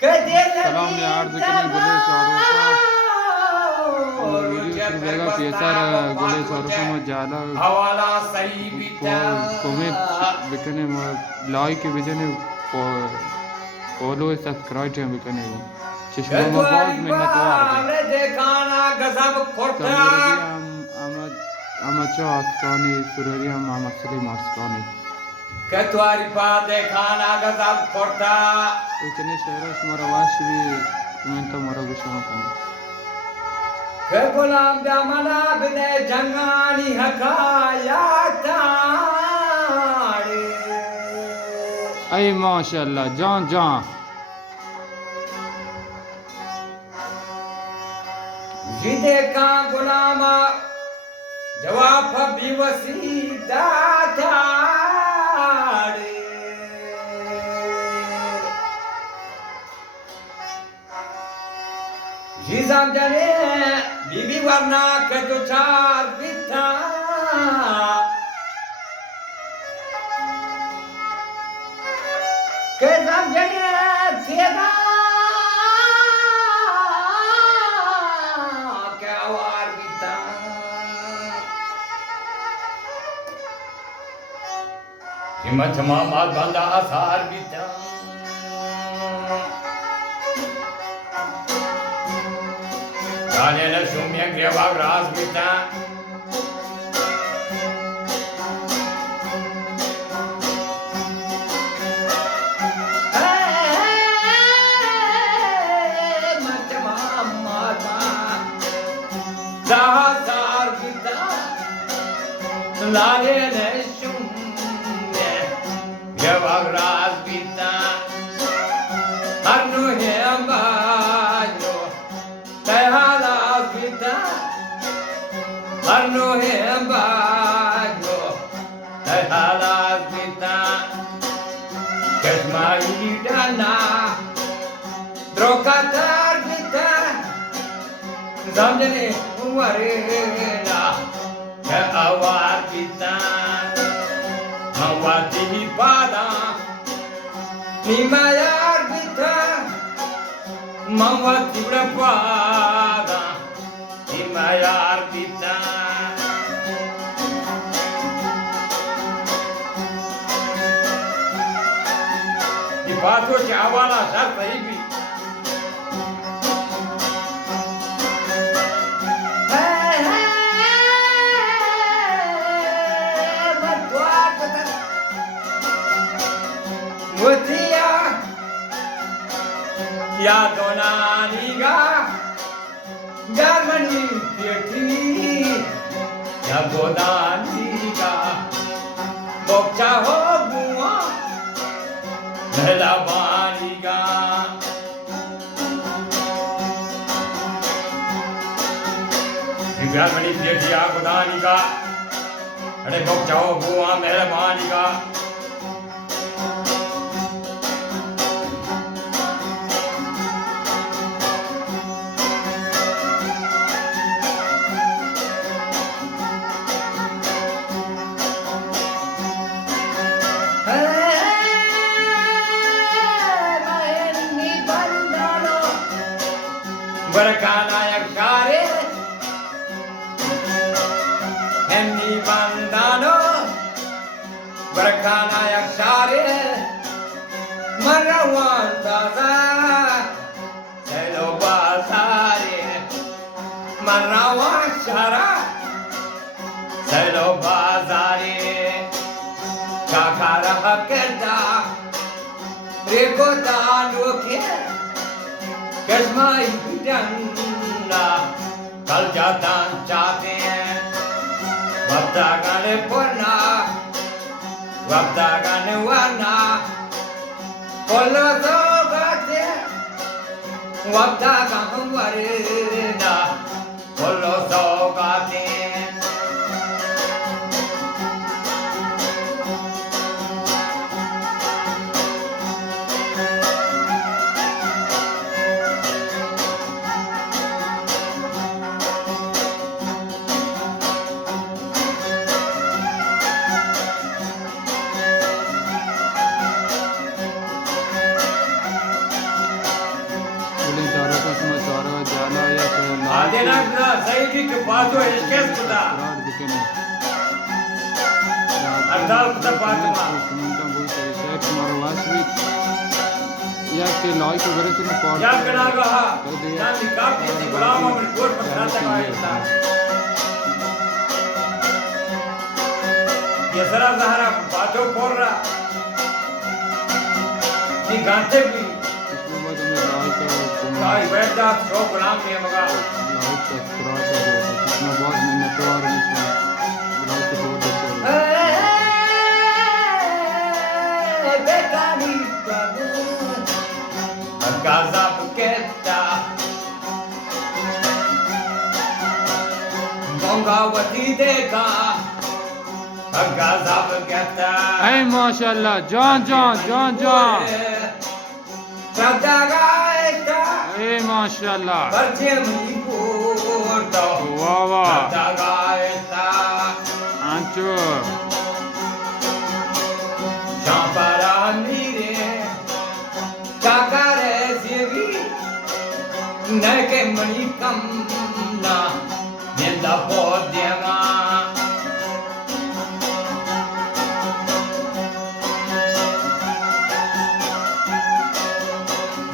सलाम ने अर्ज करें गुले शाहरुखा वीडियो शुरू रहेगा पेसर गुले शाहरुखा में ज़्यादा कमेंट बिकने लाइक बिकने फॉलो सब्सक्राइब बिकने चश्मा में बहुत मिन्नतवार amacho askani sururiya mamasli maskani Ketuari pade khana gazab korta इतने शहरों से मरा वाश भी कमेंट मरा गुस्सा करने ke gulam damana bide jangani hakaya taare अय माशाल्लाह जान जान jide ka gulama jawab biwasi daataare Jizam jane bibi warna ke do char bitha ke jam jane tega ke awar bitha himat ma mat banda asar bitha Dane na shumya greva gras bita Matma mata Dahasar bita Dane na shumya greva gras bita Anu he ambajo Tehala Arno hembago Tehala vita Kesmai dana Drokatar vita Zamjane warela Ke awar vita Mawati pada Nimayar vita Mawati pada Nimayar vita बातों के हवाला sir सही भी मुतिया या दोनानीगा गर्मनी पेटी या गोदानीगा बोक्चा हो बुआ Labaniga Garmani Pietia Godanika and a Bokchao Bua Melamanika Barakana yakare Henni bandano Barakana yakare Marawan taza Selo bazare Marawan shara Selo bazare Kakara hakerda Rekota nuke Kesmai danda Kal jatan चाहते हैं वक्ता गाने पढ़ना वक्ता गाने वाना बोलो तो गाते वक्ता गाने वरेना बोलो तो गाते Adenakna sahibi ke bato esques kuda. Kurad dikene. Ardal kuda Fatima. Kumantan bu Sheikh Marwaswi. Ya ke like वगैरह से पॉट Ya kenaga ha. Ya nikah ki gulam amir कोट पर खाता का था. ये सरा जहरा बातो बोल रहा. ये गाते भी. इसमें बाद हमें like और काई बैठ जा सो गुलाम में मगा. like सब्सक्राइब कर दो. इसमें बहुत मेहनत और इसमें like तो बहुत अच्छा है. बेकारी गजब कहता गंगावती देखा गजब कहता Hey माशाल्लाह जान जान जान जान. श्रद्धा गायता Hey माशाल्लाह. बच्चे मुझी बोलता वाह वाह. श्रद्धा गायता आंचो. शांपरा मीरे चाकारे सेवी नरके मणि कम ना निंदा पोद्यमा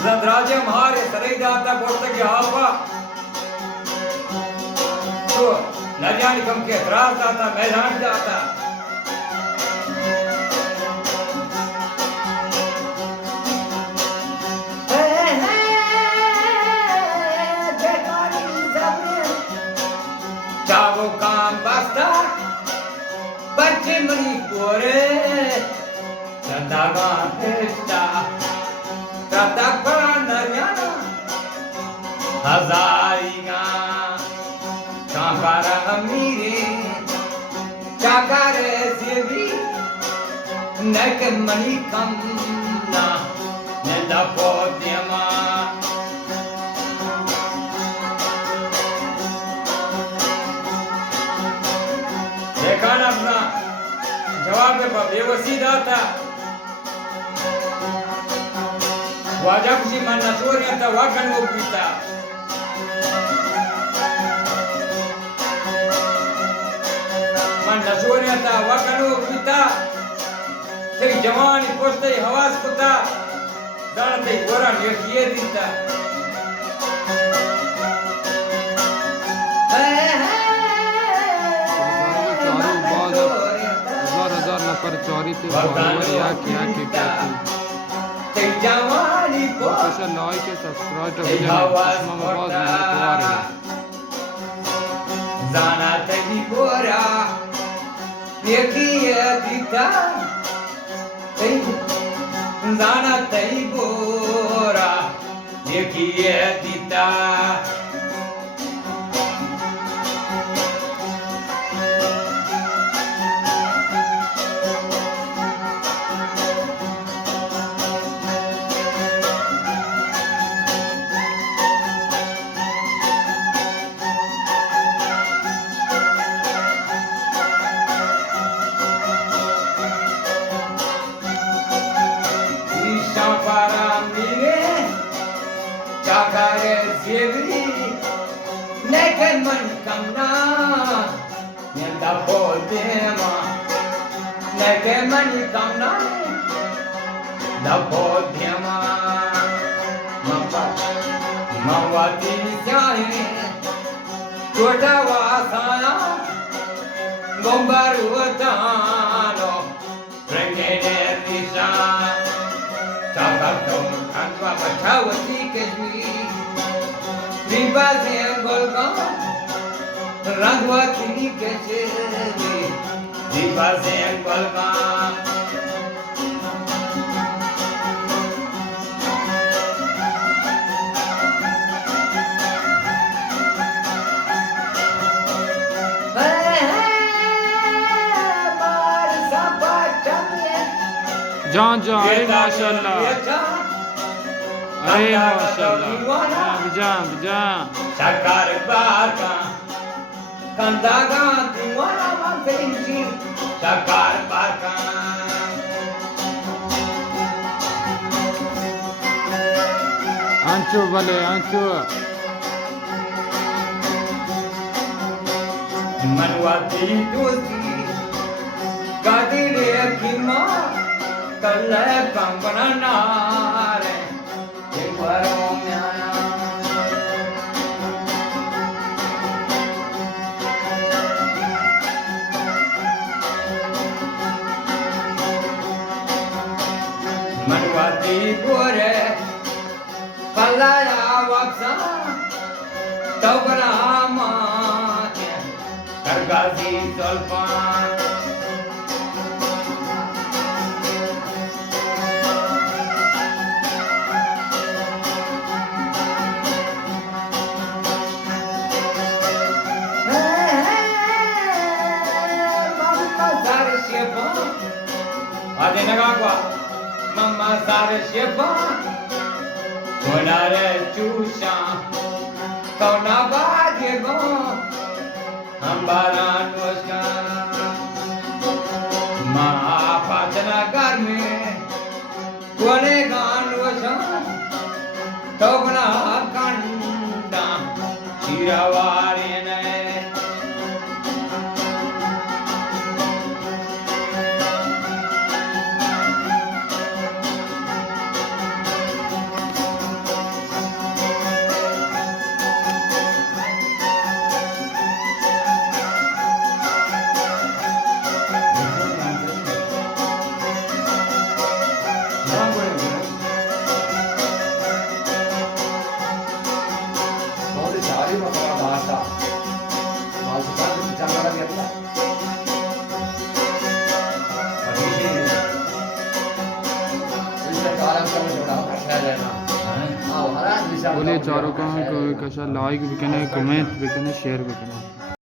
रद्राजे महारे सरे जाता बोलता कि आपा तो न जाने कम के त्रास जाता मैदान जाता चावो काम बस्ता बच्चे मनी कोरे सदागा हेस्ता सदागा नरियाना हजारिगा चाकारा अमीरे चाकारे सेवी नक मनी कम ना नंदा पोद्यमा देखा ना अपना जवाब में बेवसीदा था वाजा कुछ मन नसोरिया था वाकन वो पीता मन नसोरिया था वाकन वो पीता तेरी जवानी पोस्ते हवास कुता दानते गोरा नेकिये दीता पर चोरी थे या क्या क्या जवानी कैसा लाइक है सब्सक्राइब कर दीजिए इसमें बहुत मेहनत आ रही है जाना तभी बोरा नेकिये दीता जाना तभी बोरा नेकिये दीता चाकारे सेवी नेकन मन कमना निंदा पोद्यमा नेकन मन कमना दा पोद्यमा मवाती जाने छोटा वासाना गोंबारुवतानो रंगेने दिशा चाकातो खानवा बचावती विवादे गोलगा रंगवती के चेहरे विवादे गोलगा जान जान अरे माशाल्लाह अरे माशाल्लाह बिजान बिजान शकार बाका कंदागा दीवाना मंत्री शकार बाका अंचो भले अंचो मनवाती दोस्ती कादिरे खिमा कल कंगना नारे एक बारो म्याना मनवाती गोरे पलाया वक्सा तवरा माते करगाजी तलपान Adenagagua, Mama Sare Shepa, Konare Chusha, Kaunaba Diego, Ambaran Washa, Mahapatana Garme, Konegan Washa, Togna Kanda, Chiravarine. बोले चारों का कशा लाइक भी करें कमेंट भी करें शेयर भी करें